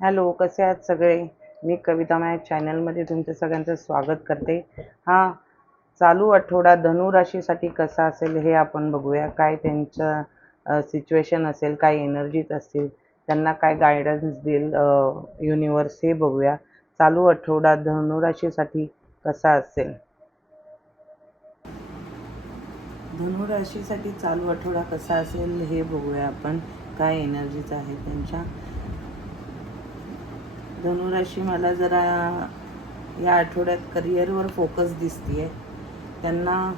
Hello, कसे आहात सगळे? मी कविता माझ्या चॅनलमध्ये तुमचं सगळ्यांचं स्वागत करते. हा चालू आठवडा धनु राशीसाठी कसा असेल हे आपण बघूया. काय त्यांचं सिच्युएशन असेल, काय एनर्जीज असतील, त्यांना काय गायडन्स देईल युनिवर्स हे बघूया. चालू आठवडा धनु राशीसाठी कसा असेल. धनु राशीसाठी चालू आठवडा कसा असेल हे बघूया आपण. काय एनर्जीज आहेत त्यांच्या. धनुराशी मला जरा या आठवड्यात करिअरवर फोकस दिसते आहे. त्यांना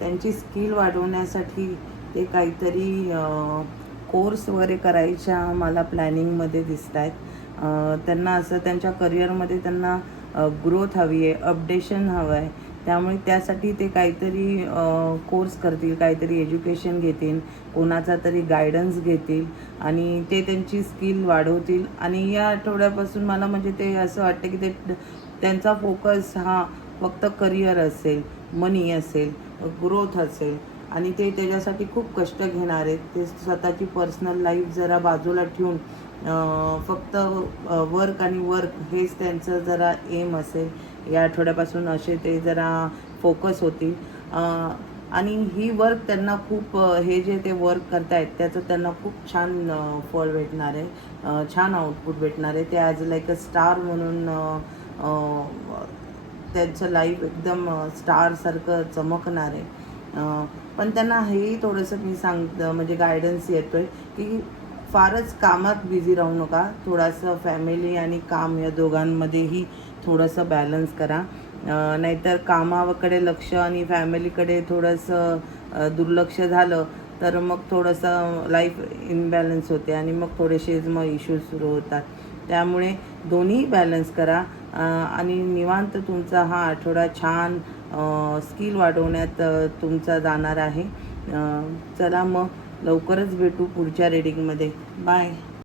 त्यांची स्किल वाढवण्यासाठी ते काहीतरी कोर्स वगैरे करायच्या मला प्लॅनिंगमध्ये दिसत आहेत. त्यांना असं त्यांच्या करिअरमध्ये त्यांना ग्रोथ हवी आहे, अपडेशन हवं आहे. त्यामुळे त्यासाठी ते काहीतरी कोर्स करतील, काहीतरी एज्युकेशन घेतील, कोणाचा तरी गायडन्स घेतील आणि ते त्यांची स्किल वाढवतील. आणि या आठवड्यापासून मला म्हणजे ते असं वाटतं की ते त्यांचा फोकस हा फक्त करिअर असेल, मनी असेल, ग्रोथ असेल आणि ते त्याच्यासाठी खूप कष्ट घेणार आहेत. ते स्वतःची पर्सनल लाईफ जरा बाजूला ठेवून फक्त वर्क आणि वर्क हेच त्यांचं जरा एम असेल. या आठवड्यापासून असे ते जरा फोकस होतील आणि ही वर्क त्यांना खूप हे जे ते वर्क करतायत त्याचं त्यांना खूप छान फळ भेटणार आहे, छान आउटपुट भेटणार आहे. ते ॲज लाईक अ स्टार म्हणून त्यांचं लाईफ एकदम स्टारसारखं चमकणार आहे. पण त्यांना हेही थोडंसं मी म्हणजे गायडन्स येतो आहे की फारच कामात बिझी राहू नका. थोडंसं फॅमिली आणि काम या दोघांमध्येही थोडंसं बॅलन्स करा. नाहीतर कामाकडे लक्ष आणि फॅमिलीकडे थोडंसं दुर्लक्ष झालं तर मग थोडंसं लाईफ इम्बॅलन्स होते आणि मग थोडेसे मग इश्यूज सुरू होतात. त्यामुळे दोन्ही बॅलन्स करा आणि निवांत तुमचा हा आठवडा छान स्किल वाढवण्यात तुमचा जाणार आहे. चला मग लवकरच भेटू पुढच्या रीडिंगमध्ये. बाय.